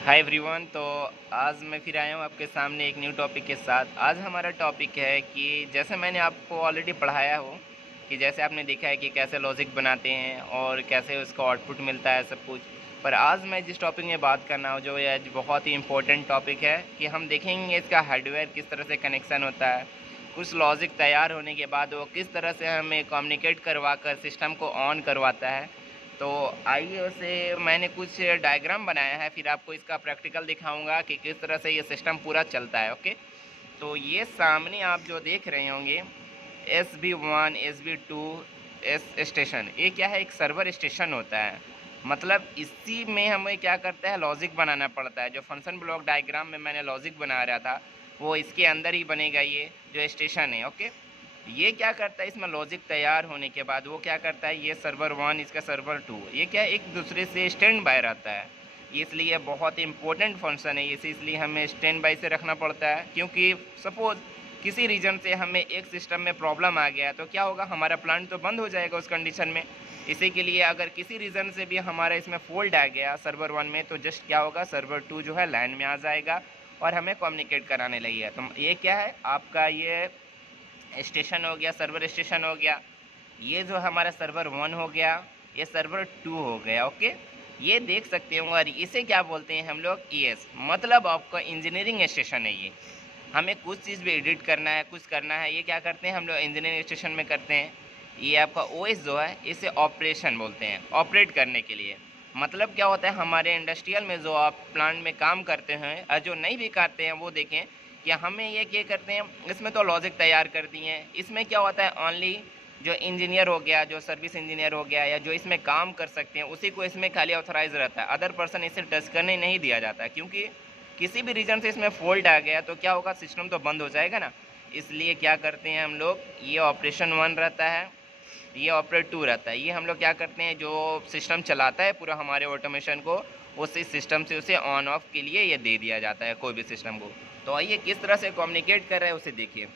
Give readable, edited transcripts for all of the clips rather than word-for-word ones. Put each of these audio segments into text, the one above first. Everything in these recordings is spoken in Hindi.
Hi everyone. तो आज मैं फिर आया हूँ आपके सामने एक न्यू टॉपिक के साथ। आज हमारा टॉपिक है कि जैसे मैंने आपको ऑलरेडी पढ़ाया हो कि जैसे आपने देखा है कि कैसे लॉजिक बनाते हैं और कैसे उसका आउटपुट मिलता है सब कुछ। पर आज मैं जिस टॉपिक में बात करना हूँ जो ये आज बहुत ही इम्पोर्टेंट टॉपिक है कि हम देखेंगे इसका हार्डवेयर किस तरह से कनेक्शन होता है, कुछ लॉजिक तैयार होने के बाद वो किस तरह से हमें कम्युनिकेट करवा कर सिस्टम को ऑन करवाता है। तो आइए उसे मैंने कुछ डायग्राम बनाया है, फिर आपको इसका प्रैक्टिकल दिखाऊंगा कि किस तरह से ये सिस्टम पूरा चलता है। ओके, तो ये सामने आप जो देख रहे होंगे SB1 SB2 एस स्टेशन, ये क्या है, एक सर्वर स्टेशन होता है। मतलब इसी में हमें क्या करता है, लॉजिक बनाना पड़ता है। जो फंक्शन ब्लॉक डायग्राम में मैंने लॉजिक बना रहा था वो इसके अंदर ही बनेगा, ये जो स्टेशन है। ओके, ये क्या करता है, इसमें लॉजिक तैयार होने के बाद वो क्या करता है, ये सर्वर 1 इसका सर्वर 2, ये क्या एक दूसरे से स्टैंड बाय रहता है। ये इसलिए बहुत इंपॉर्टेंट फंक्शन है, इसे इसलिए हमें स्टैंड बाय से रखना पड़ता है। क्योंकि सपोज किसी रीजन से हमें एक सिस्टम में प्रॉब्लम आ गया तो क्या होगा, हमारा प्लांट तो बंद हो जाएगा उस कंडीशन में। इसी के लिए अगर किसी रीज़न से भी हमारा इसमें फॉल्ट आ गया सर्वर 1 में, तो जस्ट क्या होगा, सर्वर 2 जो है लाइन में आ जाएगा और हमें कम्युनिकेट कराने लगेगा। तो ये क्या है, आपका ये स्टेशन हो गया, सर्वर स्टेशन हो गया। ये जो हमारा सर्वर 1 हो गया, ये सर्वर 2 हो गया। ओके, ये देख सकते हो। और इसे क्या बोलते हैं हम लोग, ES, मतलब आपका इंजीनियरिंग स्टेशन है। ये हमें कुछ चीज़ भी एडिट करना है, कुछ करना है, ये क्या करते हैं हम लोग इंजीनियरिंग स्टेशन में करते हैं। ये आपका OS जो है इसे ऑपरेशन बोलते हैं, ऑपरेट करने के लिए। मतलब क्या होता है, हमारे इंडस्ट्रियल में जो आप प्लांट में काम करते हैं और जो नहीं भी करते हैं वो देखें कि हमें ये क्या करते हैं, इसमें तो लॉजिक तैयार कर दिए हैं। इसमें क्या होता है, ओनली जो इंजीनियर हो गया, जो सर्विस इंजीनियर हो गया, या जो इसमें काम कर सकते हैं उसी को इसमें खाली ऑथराइज रहता है। अदर पर्सन इसे टच करने नहीं दिया जाता है, क्योंकि किसी भी रीज़न से इसमें फॉल्ट आ गया तो क्या होगा, सिस्टम तो बंद हो जाएगा ना। इसलिए क्या करते हैं हम लोग, ये ऑपरेशन 1 रहता है, ये ऑपरेट 2 रहता है। ये हम लोग क्या करते हैं, जो सिस्टम चलाता है पूरा हमारे ऑटोमेशन को, उसी सिस्टम से उसे ऑन ऑफ के लिए ये दे दिया जाता है कोई भी सिस्टम को। तो आइए किस तरह से कम्युनिकेट कर रहा है उसे देखिए।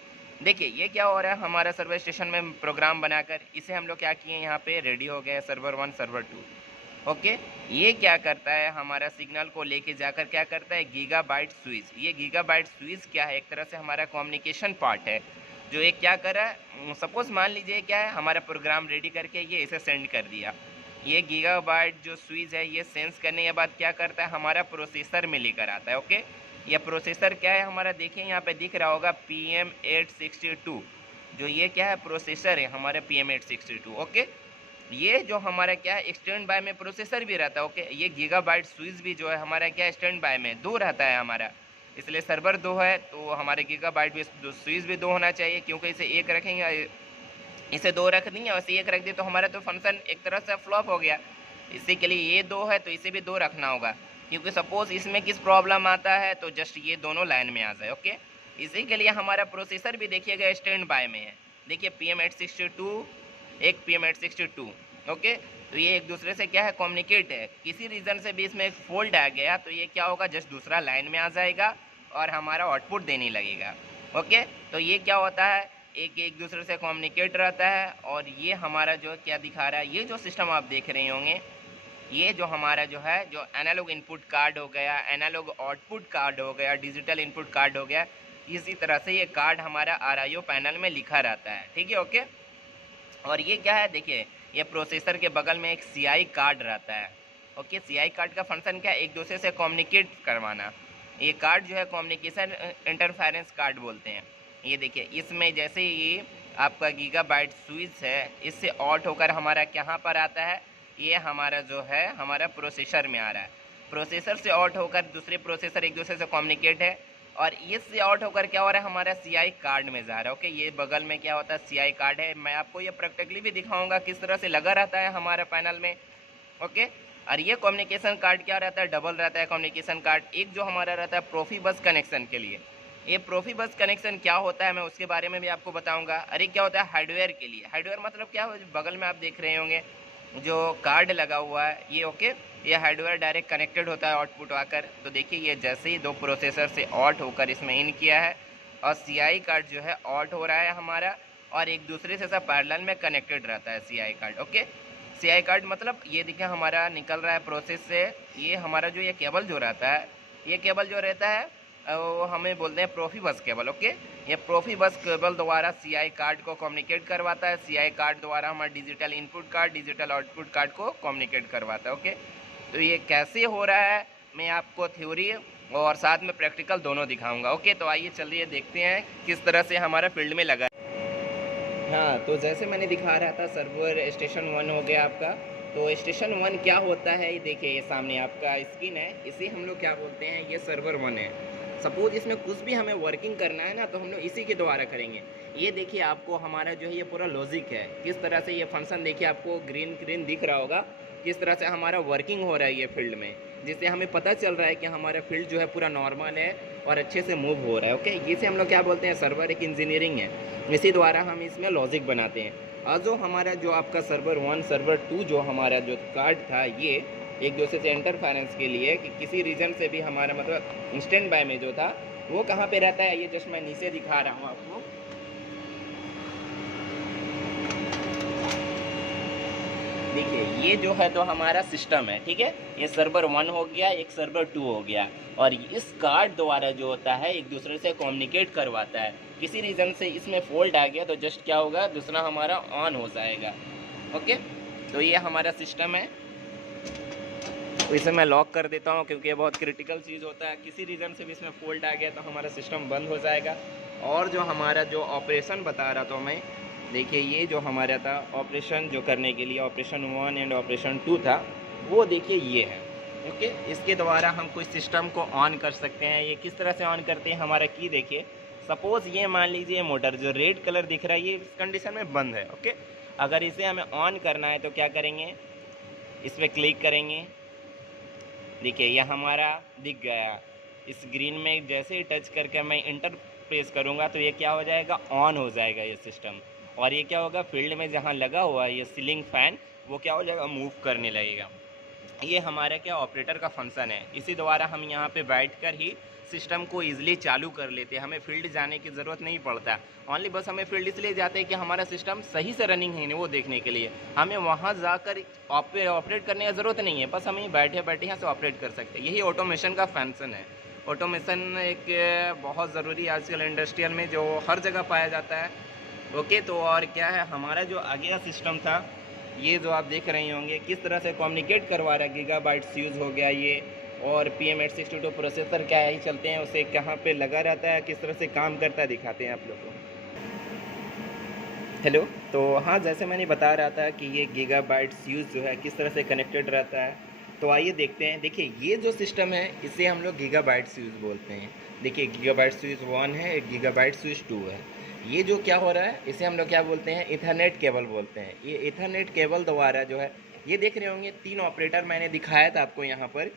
देखिए ये क्या हो रहा है, हमारा सर्वर स्टेशन में प्रोग्राम बनाकर इसे हम लोग क्या किए, यहाँ पे रेडी हो गया सर्वर 1 सर्वर 2। ओके, ये क्या करता है, हमारा सिग्नल को लेके जाकर क्या करता है, गीगाबाइट स्विच। ये गीगाबाइट स्विच क्या है, एक तरह से हमारा कम्युनिकेशन पार्ट है। जो ये क्या कर रहा है, सपोज मान लीजिए क्या है, हमारा प्रोग्राम रेडी करके ये इसे सेंड कर दिया। ये गीगाबाइट जो स्विच है ये सेंस करने के बाद क्या करता है, हमारा प्रोसेसर में लेकर आता है। ओके, यह प्रोसेसर क्या है हमारा, देखिए यहाँ पे दिख रहा होगा PM862। जो ये क्या है, प्रोसेसर है हमारे PM862। ओके, ये जो हमारा क्या है, स्टैंड बाय में प्रोसेसर भी रहता है। ओके, ये गीगाबाइट स्विच भी जो है हमारा क्या है, स्टैंड बाय में 2 रहता है हमारा। इसलिए सर्वर 2 है तो हमारे गीगाबाइट भी स्विच भी 2 होना चाहिए, क्योंकि इसे एक रखेंगे, इसे 2 रख देंगे और इसे 1 रख दिए तो हमारा तो फंक्शन एक तरह से फ्लॉप हो गया। इसी के लिए ये 2 है तो इसे भी 2 रखना होगा, क्योंकि सपोज इसमें किस प्रॉब्लम आता है तो जस्ट ये दोनों लाइन में आ जाए। ओके, इसी के लिए हमारा प्रोसेसर भी देखिएगा स्टैंड बाय में है। देखिए PM862, एक PM862। ओके, तो ये एक दूसरे से क्या है, कम्युनिकेट है। किसी रीज़न से भी इसमें एक फॉल्ट आ गया तो ये क्या होगा, जस्ट दूसरा लाइन में आ जाएगा और हमारा आउटपुट देने लगेगा। ओके, तो ये क्या होता है, एक एक दूसरे से कम्युनिकेट रहता है। और ये हमारा जो क्या दिखा रहा है, ये जो सिस्टम आप देख रहे होंगे, ये जो हमारा जो है, जो एनालॉग इनपुट कार्ड हो गया, एनालॉग आउटपुट कार्ड हो गया, डिजिटल इनपुट कार्ड हो गया, इसी तरह से ये कार्ड हमारा RIO पैनल में लिखा रहता है। ठीक है, ओके। और ये क्या है, देखिए ये प्रोसेसर के बगल में एक CI कार्ड रहता है। ओके, CI कार्ड का फंक्शन क्या है, एक दूसरे से कम्युनिकेट करवाना। ये कार्ड जो है कम्युनिकेशन इंटरफेरेंस कार्ड बोलते हैं। ये देखिए इसमें जैसे ये आपका गीगाबाइट स्विच है, इससे आउट होकर हमारा कहाँ पर आता है, ये हमारा जो है हमारा प्रोसेसर में आ रहा है। प्रोसेसर से आउट होकर दूसरे प्रोसेसर एक दूसरे से कम्युनिकेट है, और इससे आउट होकर क्या हो रहा है, हमारा CI कार्ड में जा रहा है। ओके, ये बगल में क्या होता है, CI कार्ड है। मैं आपको ये प्रैक्टिकली भी दिखाऊंगा किस तरह से लगा रहता है हमारे पैनल में। ओके, और ये कम्युनिकेशन कार्ड क्या रहता है, डबल रहता है कम्युनिकेशन कार्ड। एक जो हमारा रहता है प्रोफीबस कनेक्शन के लिए। ये प्रोफीबस कनेक्शन क्या होता है मैं उसके बारे में भी आपको बताऊंगा। अरे क्या होता है, हार्डवेयर के लिए। हार्डवेयर मतलब क्या हो, बगल में आप देख रहे होंगे जो कार्ड लगा हुआ है ये। ओके, ये हार्डवेयर डायरेक्ट कनेक्टेड होता है आउटपुट आकर। तो देखिए ये जैसे ही 2 प्रोसेसर से आउट होकर इसमें इन किया है, और CI कार्ड जो है आउट हो रहा है हमारा, और एक दूसरे से सब पैरेलल में कनेक्टेड रहता है CI card. Okay, CI card मतलब ये देखिए हमारा निकल रहा है प्रोसेस से। ये हमारा जो ये केबल जो रहता है, ये केबल जो रहता है वो हमें बोलते हैं प्रोफिबस केबल। ओके, ये प्रोफिबस केबल द्वारा CI कार्ड को कम्युनिकेट करवाता है। CI कार्ड द्वारा हमारा digital input card digital output card को कम्युनिकेट करवाता है। ओके, तो ये कैसे हो रहा है मैं आपको थ्योरी और साथ में प्रैक्टिकल दोनों दिखाऊंगा। ओके, तो आइए चलिए देखते हैं किस तरह से हमारा फील्ड में लगा। हाँ, तो जैसे मैंने दिखा रहा था सर्वर स्टेशन 1 हो गया आपका। तो स्टेशन 1 क्या होता है, ये देखिए ये सामने आपका स्क्रीन है, इसे हम लोग क्या बोलते हैं, ये सर्वर 1 है। सपोज इसमें कुछ भी हमें वर्किंग करना है ना, तो हम लोग इसी के द्वारा करेंगे। ये देखिए आपको हमारा जो है ये पूरा लॉजिक है, किस तरह से ये फंक्शन देखिए आपको ग्रीन ग्रीन दिख रहा होगा, किस तरह से हमारा वर्किंग हो रहा है ये फील्ड में, जिससे हमें पता चल रहा है कि हमारा फील्ड जो है पूरा नॉर्मल है और अच्छे से मूव हो रहा है। ओके, इसे हम लोग क्या बोलते हैं, सर्वर एक इंजीनियरिंग है, इसी द्वारा हम इसमें लॉजिक बनाते हैं। और जो हमारा जो आपका सर्वर 1 सर्वर 2 जो हमारा जो कार्ड था, ये एक दूसरे से इंटरफेरेंस के लिए कि किसी रीजन से भी हमारा मतलब इंस्टेंट बाय में जो था वो कहाँ पे रहता है, ये जस्ट मैं नीचे दिखा रहा हूँ आपको। देखिए ये जो है तो हमारा सिस्टम है, ठीक है, ये सर्वर 1 हो गया, एक सर्वर 2 हो गया, और इस कार्ड द्वारा जो होता है एक दूसरे से कम्युनिकेट करवाता है। किसी रीज़न से इसमें फॉल्ट आ गया तो जस्ट क्या होगा, दूसरा हमारा ऑन हो जाएगा। ओके, तो ये हमारा सिस्टम है। तो इसे मैं लॉक कर देता हूँ क्योंकि ये बहुत क्रिटिकल चीज़ होता है, किसी रीज़न से भी इसमें फॉल्ट आ गया तो हमारा सिस्टम बंद हो जाएगा। और जो हमारा जो ऑपरेशन बता रहा था मैं, देखिए ये जो हमारा था ऑपरेशन जो करने के लिए ऑपरेशन 1 एंड ऑपरेशन 2 था, वो देखिए ये है। ओके, इसके द्वारा हम कोई सिस्टम को ऑन कर सकते हैं। ये किस तरह से ऑन करते हैं, हमारा की देखिए, सपोज़ ये मान लीजिए मोटर जो रेड कलर दिख रहा है ये इस कंडीशन में बंद है। ओके, अगर इसे हमें ऑन करना है तो क्या करेंगे, इस पर क्लिक करेंगे, देखिए यह हमारा दिख गया। इस ग्रीन में जैसे ही टच करके मैं इंटर प्रेस करूँगा तो ये क्या हो जाएगा, ऑन हो जाएगा ये सिस्टम। और ये क्या होगा, फील्ड में जहाँ लगा हुआ है ये सीलिंग फ़ैन, वो क्या हो जाएगा, मूव करने लगेगा। ये हमारा क्या ऑपरेटर का फंक्शन है, इसी द्वारा हम यहाँ पे बैठकर ही सिस्टम को ईजिली चालू कर लेते हैं। हमें फील्ड जाने की ज़रूरत नहीं पड़ता, ओनली बस हमें फील्ड इसलिए जाते हैं कि हमारा सिस्टम सही से रनिंग है वो देखने के लिए। हमें वहाँ जाकर ऑपरेट करने की ज़रूरत नहीं है, बस हम बैठे बैठे यहाँ से ऑपरेट कर सकते हैं। यही ऑटोमेशन का फंक्शन है। ऑटोमेशन एक बहुत ज़रूरी आजकल इंडस्ट्रियल में जो हर जगह पाया जाता है। ओके, तो और क्या है, हमारा जो आगे का सिस्टम था, ये जो आप देख रहे होंगे किस तरह से कम्युनिकेट करवा रहा है, गीगाबाइट्स यूज़ हो गया ये, और PM862 प्रोसेसर क्या ही चलते हैं, उसे कहाँ पे लगा रहता है, किस तरह से काम करता है, दिखाते हैं आप लोग को। हेलो, तो हाँ, जैसे मैंने बता रहा था कि ये गीगाबाइट्स यूज़ जो है किस तरह से कनेक्टेड रहता है, तो आइए देखते हैं। देखिए ये जो सिस्टम है इसे हम लोग गीगाबाइट्स यूज़ बोलते हैं। देखिए गीगाबाइट्स यूज़ 1 है, एक गीगाबाइट्स यूज़ 2 है। ये जो क्या हो रहा है इसे हम लोग क्या बोलते हैं, इथरनेट केबल बोलते हैं। ये इथरनेट केबल द्वारा जो है, ये देख रहे होंगे 3 ऑपरेटर मैंने दिखाया था आपको यहाँ पर।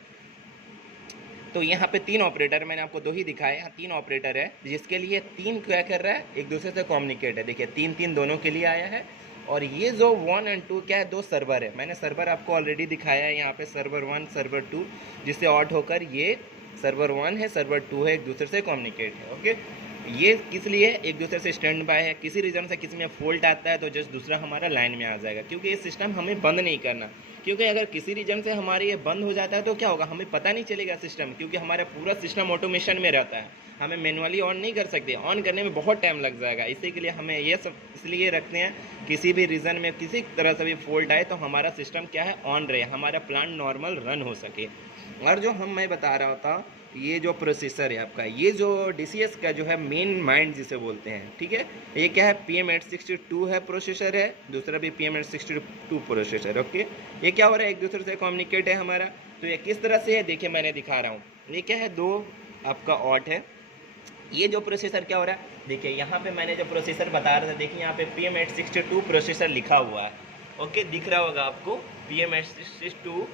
तो यहाँ पे 3 ऑपरेटर मैंने आपको 2 ही दिखाए, यहाँ 3 ऑपरेटर है, जिसके लिए 3 क्या कर रहा है, एक दूसरे से कम्युनिकेट है। देखिए 3 दोनों के लिए आया है। और ये जो 1 और 2 क्या है, 2 सर्वर है। मैंने सर्वर आपको ऑलरेडी दिखाया है यहाँ पे, सर्वर 1 सर्वर 2, जिससे ऑट होकर ये सर्वर 1 है सर्वर 2 है, एक दूसरे से कम्युनिकेट है। ओके, ये किस लिए, एक दूसरे से स्टैंड बाय है, किसी रीज़न से किसी में फॉल्ट आता है तो जस्ट दूसरा हमारा लाइन में आ जाएगा, क्योंकि ये सिस्टम हमें बंद नहीं करना। क्योंकि अगर किसी रीजन से हमारे ये बंद हो जाता है तो क्या होगा, हमें पता नहीं चलेगा सिस्टम, क्योंकि हमारा पूरा सिस्टम ऑटोमेशन में रहता है, हमें मैनुअली ऑन नहीं कर सकते, ऑन करने में बहुत टाइम लग जाएगा। इसी के लिए हमें ये सब इसलिए रखते हैं, किसी भी रीज़न में किसी तरह से भी फॉल्ट आए तो हमारा सिस्टम क्या है, ऑन रहे, हमारा प्लांट नॉर्मल रन हो सके। और जो मैं बता रहा था, ये जो प्रोसेसर है आपका, ये जो DCS का जो है मेन माइंड जिसे बोलते हैं, ठीक है, ये क्या है, PM862 है प्रोसेसर है, दूसरा भी PM862 प्रोसेसर। ओके, ये क्या हो रहा है, एक दूसरे से कम्युनिकेट है हमारा। तो ये किस तरह से है, देखिए मैंने दिखा रहा हूँ। ये क्या है, 2 आपका ऑट है। ये जो प्रोसेसर क्या हो रहा है, देखिए यहाँ पे मैंने जो प्रोसेसर बता रहा था, देखिए यहाँ पे PM862 प्रोसेसर लिखा हुआ है। ओके, दिख रहा होगा आपको PM862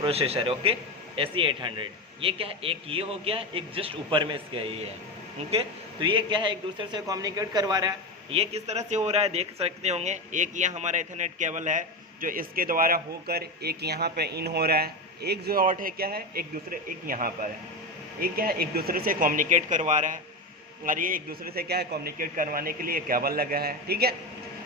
प्रोसेसर। ओके, SE800, ये क्या है, एक ये हो गया, एक जस्ट ऊपर में इसका ये है। ओके, तो ये क्या है, एक दूसरे से कम्युनिकेट करवा रहा है। ये किस तरह से हो रहा है देख सकते होंगे, एक ये हमारा इथरनेट केबल है जो इसके द्वारा होकर एक यहाँ पे इन हो रहा है, एक जो आउट है क्या है, एक दूसरे एक यहाँ पर है, ये क्या है, एक दूसरे से कम्युनिकेट करवा रहा है। और ये एक दूसरे से क्या है, कम्युनिकेट करवाने के लिए केबल लगा है। ठीक है,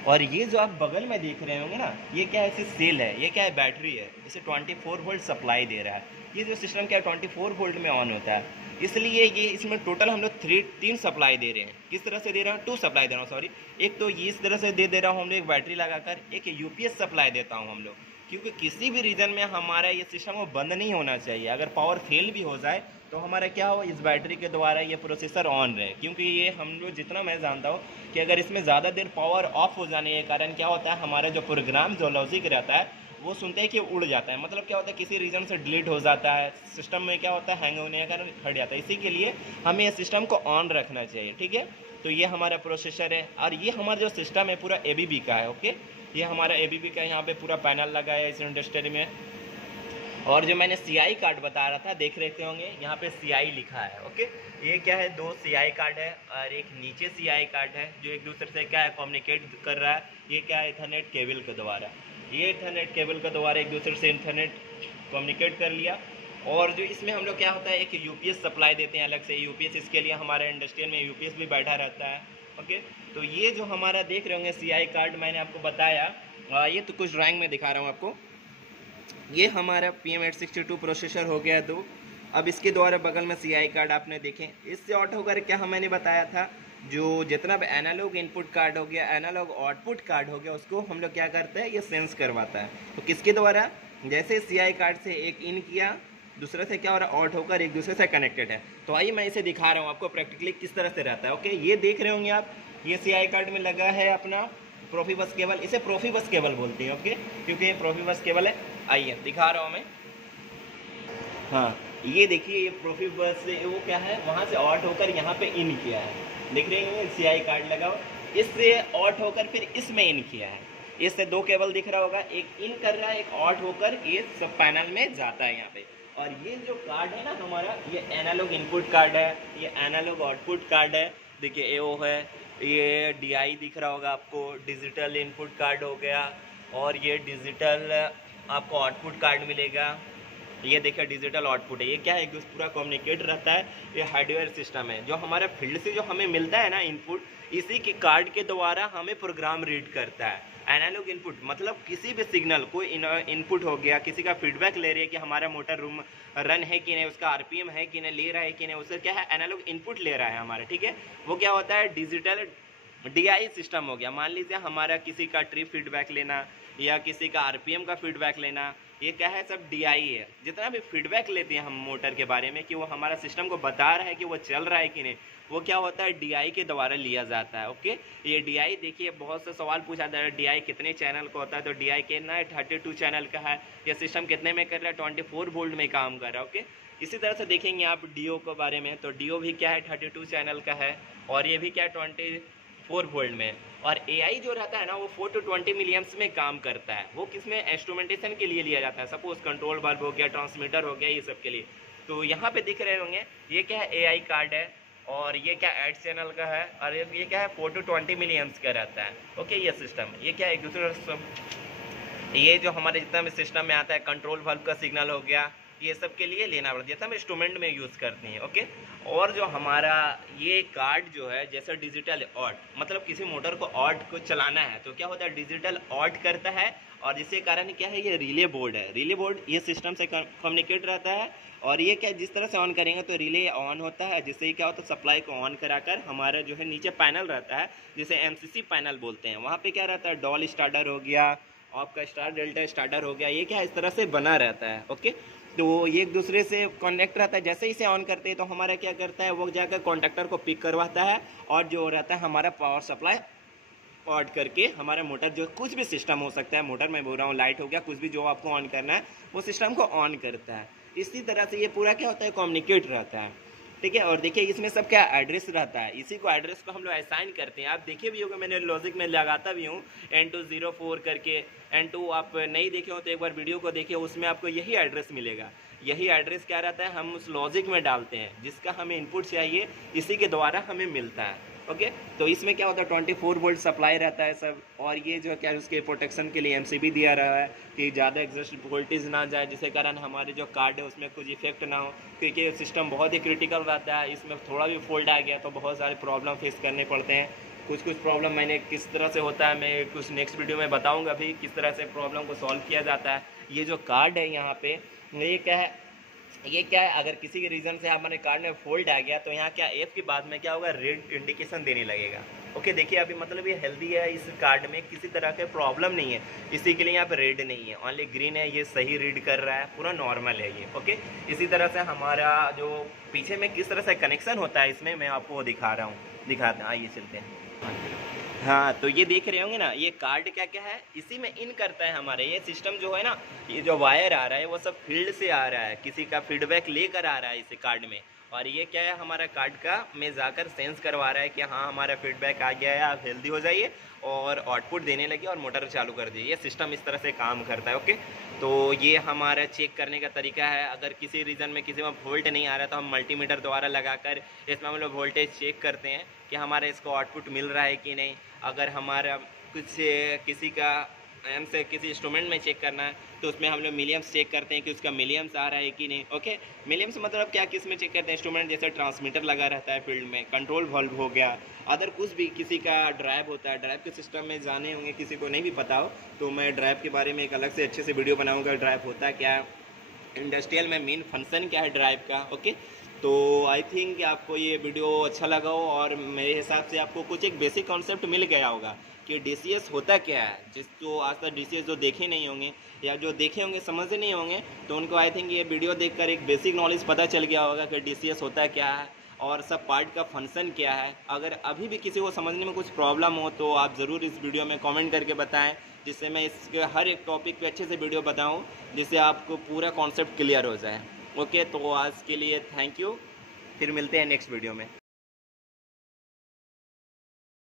और ये जो आप बगल में देख रहे होंगे ना, ये क्या है, ऐसी सेल है, ये क्या है, बैटरी है, इसे 24 वोल्ट सप्लाई दे रहा है। ये जो सिस्टम क्या है 24 वोल्ट में ऑन होता है, इसलिए ये इसमें टोटल हम लोग तीन सप्लाई दे रहे हैं। किस तरह से दे रहे हैं, 2 सप्लाई दे रहा हूँ, सॉरी। एक तो ये इस तरह से दे रहा हूँ हम लोग एक बैटरी लगाकर, एक यूपीएस सप्लाई देता हूँ हम लोग, क्योंकि किसी भी रीजन में हमारा ये सिस्टम वो बंद नहीं होना चाहिए। अगर पावर फेल भी हो जाए तो हमारा क्या हो, इस बैटरी के द्वारा ये प्रोसेसर ऑन रहे, क्योंकि ये हम लोग जितना मैं जानता हूँ कि अगर इसमें ज़्यादा देर पावर ऑफ हो जाने के कारण क्या होता है, हमारा जो प्रोग्राम जो लॉजिक रहता है वो सुनते हैं कि उड़ जाता है। मतलब क्या होता है, किसी रीज़न से डिलीट हो जाता है, सिस्टम में क्या होता है, हैंग होने के कारण हट जाता है। इसी के लिए हमें ये सिस्टम को ऑन रखना चाहिए, ठीक है। तो ये हमारा प्रोसेसर है, और ये हमारा जो सिस्टम है पूरा ABB का है, ओके। ये हमारा ABB का यहाँ पे पूरा पैनल लगा है इस इंडस्ट्री में। और जो मैंने CI कार्ड बता रहा था, देख रहे होंगे यहाँ पे CI लिखा है, ओके। ये क्या है, 2 CI कार्ड है और एक नीचे CI कार्ड है जो एक दूसरे से क्या है कम्युनिकेट कर रहा है। ये क्या है, इथरनेट केबल के द्वारा, ये इथरनेट केबल के द्वारा एक दूसरे से इंटरनेट कम्युनिकेट कर लिया। और जो इसमें हम लोग क्या होता है, एक UPS सप्लाई देते हैं अलग से, UPS, इसके लिए हमारे इंडस्ट्रियल में UPS भी बैठा रहता है, ओके। तो ये जो हमारा देख रहे होंगे CI कार्ड मैंने आपको बताया, ये तो कुछ ड्राइंग में दिखा रहा हूँ आपको। ये हमारा PM862 प्रोसेसर हो गया 2। अब इसके द्वारा बगल में CI कार्ड आपने देखें, इससे ऑट होकर क्या मैंने बताया था, जो जितना भी एनालॉग इनपुट कार्ड हो गया, एनालॉग आउटपुट कार्ड हो गया, उसको हम लोग क्या करते हैं, ये सेंस करवाता है। तो किसके द्वारा, जैसे CI कार्ड से एक इन किया, दूसरे से क्या हो रहा है, आउट होकर एक दूसरे से कनेक्टेड है। तो आइए मैं इसे दिखा रहा हूँ आपको प्रैक्टिकली किस तरह से रहता है, ओके। ये देख रहे होंगे आप, ये CI कार्ड में लगा है अपना प्रोफिबस केबल, इसे प्रोफिबस केबल बोलते हैं, ओके, क्योंकि ये प्रोफिबस केबल है। आइए दिखा रहा हूँ मैं, हाँ ये देखिए, ये प्रोफिबस से वो क्या है, वहाँ से आउट होकर यहाँ पे इन किया है, देख रहे हैं CI कार्ड लगा हुआ, इससे आउट होकर फिर इसमें इन किया है। इससे 2 केबल दिख रहा होगा, एक इन कर रहा है, एक आउट होकर ये सब पैनल में जाता है यहाँ पे। और ये जो कार्ड है ना हमारा, ये एनालॉग इनपुट कार्ड है, ये एनालॉग आउटपुट कार्ड है। देखिए AO है, ये DI दिख रहा होगा आपको, डिजिटल इनपुट कार्ड हो गया, और ये डिजिटल आपको आउटपुट कार्ड मिलेगा। ये देखिए डिजिटल आउटपुट है, ये क्या है, एक दूसरे पूरा कम्युनिकेट रहता है। ये हार्डवेयर सिस्टम है, जो हमारा फील्ड से जो हमें मिलता है ना इनपुट, इसी के कार्ड के द्वारा हमें प्रोग्राम रीड करता है। एनालॉग इनपुट मतलब किसी भी सिग्नल, कोई इनपुट हो गया, किसी का फीडबैक ले रही है कि हमारा मोटर रूम रन है कि नहीं, उसका RPM है कि नहीं, ले रहा है कि नहीं, उससे क्या है एनालॉग इनपुट ले रहा है हमारा, ठीक है। वो क्या होता है, डिजिटल DI सिस्टम हो गया। मान लीजिए हमारा किसी का ट्रिप फीडबैक लेना या किसी का RPM का फीडबैक लेना, ये क्या है, सब DI है। जितना भी फीडबैक लेते हैं हम मोटर के बारे में कि वो हमारा सिस्टम को बता रहा है कि वो चल रहा है कि नहीं, वो क्या होता है DI के द्वारा लिया जाता है, ओके। ये DI देखिए, बहुत से सवाल पूछा जाता है, DI कितने चैनल का होता है, तो DI कितना है, 32 चैनल का है। ये सिस्टम कितने में कर रहा है, 24 वोल्ट में काम कर रहा है, ओके। इसी तरह से देखेंगे आप DO के बारे में, तो DO भी क्या है 32 चैनल का है, और ये भी क्या है 24 वोल्ट में। और AI जो रहता है ना, वो 4 to 20 मिलियम्स में काम करता है। वो किसमें, इंस्ट्रूमेंटेशन के लिए लिया जाता है, सपोज कंट्रोल बल्ब हो गया, ट्रांसमीटर हो गया, ये सब के लिए। तो यहाँ पे दिख रहे होंगे, ये क्या है AI कार्ड है, और ये क्या 8 चैनल का है, और ये क्या है 4 to 20 मिलियम्स का रहता है, ओके। ये सिस्टम, ये क्या है एक दूसरे, ये जो हमारे जितना भी सिस्टम में आता है, कंट्रोल बल्ब का सिग्नल हो गया, ये सब के लिए लेना पड़ता है, जैसे हम इंस्ट्रूमेंट में यूज़ करते हैं, ओके। और जो हमारा ये कार्ड जो है, जैसे डिजिटल ऑट, मतलब किसी मोटर को ऑट को चलाना है तो क्या होता है, डिजिटल ऑट करता है, और जिसके कारण क्या है, ये रिले बोर्ड है। रिले बोर्ड ये सिस्टम से कम्युनिकेट रहता है, और ये क्या जिस तरह से ऑन करेंगे तो रिले ऑन होता है, जिससे क्या होता है, सप्लाई को ऑन कराकर हमारा जो है नीचे पैनल रहता है, जिसे MCC पैनल बोलते हैं। वहाँ पे क्या रहता है, डॉल स्टार्टर हो गया, आपका स्टार डेल्टा स्टार्टर हो गया, ये क्या इस तरह से बना रहता है, ओके। तो ये एक दूसरे से कनेक्ट रहता है। जैसे इसे ऑन करते हैं तो हमारा क्या करता है, वो जाकर कॉन्टैक्टर को पिक करवाता है, और जो रहता है हमारा पावर सप्लाई ऑन करके हमारा मोटर, जो कुछ भी सिस्टम हो सकता है, मोटर में बोल रहा हूँ, लाइट हो गया, कुछ भी जो आपको ऑन करना है वो सिस्टम को ऑन करता है। इसी तरह से ये पूरा क्या होता है, कम्युनिकेट रहता है, ठीक है। और देखिए इसमें सब क्या एड्रेस रहता है, इसी को एड्रेस को हम लोग असाइन करते हैं। आप देखे भी होगा, मैंने लॉजिक में लगाता भी हूँ N204 करके, N2 आप नहीं देखे हो तो एक बार वीडियो को देखिए, उसमें आपको यही एड्रेस मिलेगा। यही एड्रेस क्या रहता है, हम उस लॉजिक में डालते हैं, जिसका हमें इनपुट चाहिए इसी के द्वारा हमें मिलता है, ओके। तो इसमें क्या होता है 24 वोल्ट सप्लाई रहता है सब, और ये जो क्या है उसके प्रोटेक्शन के लिए MCB दिया रहा है कि ज़्यादा एग्जॉस्ट वोल्टेज ना जाए, जिसके कारण हमारे जो कार्ड है उसमें कुछ इफेक्ट ना हो, क्योंकि ये सिस्टम बहुत ही क्रिटिकल रहता है। इसमें थोड़ा भी फॉल्ट आ गया तो बहुत सारे प्रॉब्लम फेस करने पड़ते हैं। कुछ कुछ प्रॉब्लम मैंने किस तरह से होता है मैं कुछ नेक्स्ट वीडियो में बताऊंगा भी किस तरह से प्रॉब्लम को सॉल्व किया जाता है। ये जो कार्ड है यहाँ पे, ये क्या है, अगर किसी के रीज़न से हमारे कार्ड में फॉल्ट आ गया तो यहाँ क्या एफ के बाद में क्या होगा, रेड इंडिकेशन देने लगेगा। ओके, देखिए अभी मतलब ये हेल्दी है, इस कार्ड में किसी तरह के प्रॉब्लम नहीं है, इसी के लिए यहाँ पे रेड नहीं है, ओनली ग्रीन है, ये सही रीड कर रहा है, पूरा नॉर्मल है ये। ओके, इसी तरह से हमारा जो पीछे में किस तरह से कनेक्शन होता है इसमें मैं आपको दिखा रहा हूँ, दिखाते हैं, आइए चलते हैं। हाँ, तो ये देख रहे होंगे ना, ये कार्ड क्या क्या है, इसी में इन करता है हमारे ये सिस्टम जो है ना, ये जो वायर आ रहा है वो सब फील्ड से आ रहा है, किसी का फीडबैक लेकर आ रहा है इस कार्ड में, और ये क्या है हमारा कार्ड का में जाकर सेंस करवा रहा है कि हाँ हमारा फीडबैक आ गया है, आप हेल्दी हो जाइए और आउटपुट देने लगे और मोटर चालू कर दीजिए। ये सिस्टम इस तरह से काम करता है। ओके, तो ये हमारा चेक करने का तरीका है। अगर किसी रीज़न में किसी में वोल्ट नहीं आ रहा तो हम मल्टीमीटर द्वारा लगाकर इसमें हम लोग वोल्टेज चेक करते हैं कि हमारे इसको आउटपुट मिल रहा है कि नहीं। अगर हमारा कुछ किसी का हमसे किसी इंस्ट्रूमेंट में चेक करना है तो उसमें हम लोग मिलियम्स चेक करते हैं कि उसका मिलियम्स आ रहा है कि नहीं। ओके, मिलियम्स मतलब क्या, किस में चेक करते हैं, इंस्ट्रूमेंट जैसे ट्रांसमीटर लगा रहता है फील्ड में, कंट्रोल वाल्व हो गया, अदर कुछ भी, किसी का ड्राइव होता है, ड्राइव के सिस्टम में जाने होंगे, किसी को नहीं भी पता हो तो मैं ड्राइव के बारे में एक अलग से अच्छे से वीडियो बनाऊँगा, ड्राइव होता है क्या, इंडस्ट्रियल में मेन फंक्शन क्या है ड्राइव का। ओके, तो आई थिंक कि आपको ये वीडियो अच्छा लगा हो और मेरे हिसाब से आपको कुछ एक बेसिक कॉन्सेप्ट मिल गया होगा कि डीसीएस होता क्या है। जो आज तक डीसीएस जो देखे नहीं होंगे या जो देखे होंगे समझे नहीं होंगे तो उनको आई थिंक ये वीडियो देखकर एक बेसिक नॉलेज पता चल गया होगा कि डीसीएस होता क्या है और सब पार्ट का फंक्शन क्या है। अगर अभी भी किसी को समझने में कुछ प्रॉब्लम हो तो आप ज़रूर इस वीडियो में कमेंट करके बताएं, जिससे मैं इसके हर एक टॉपिक पे अच्छे से वीडियो बताऊं, जिससे आपको पूरा कॉन्सेप्ट क्लियर हो जाए। ओके, तो आज के लिए थैंक यू, फिर मिलते हैं नेक्स्ट वीडियो में।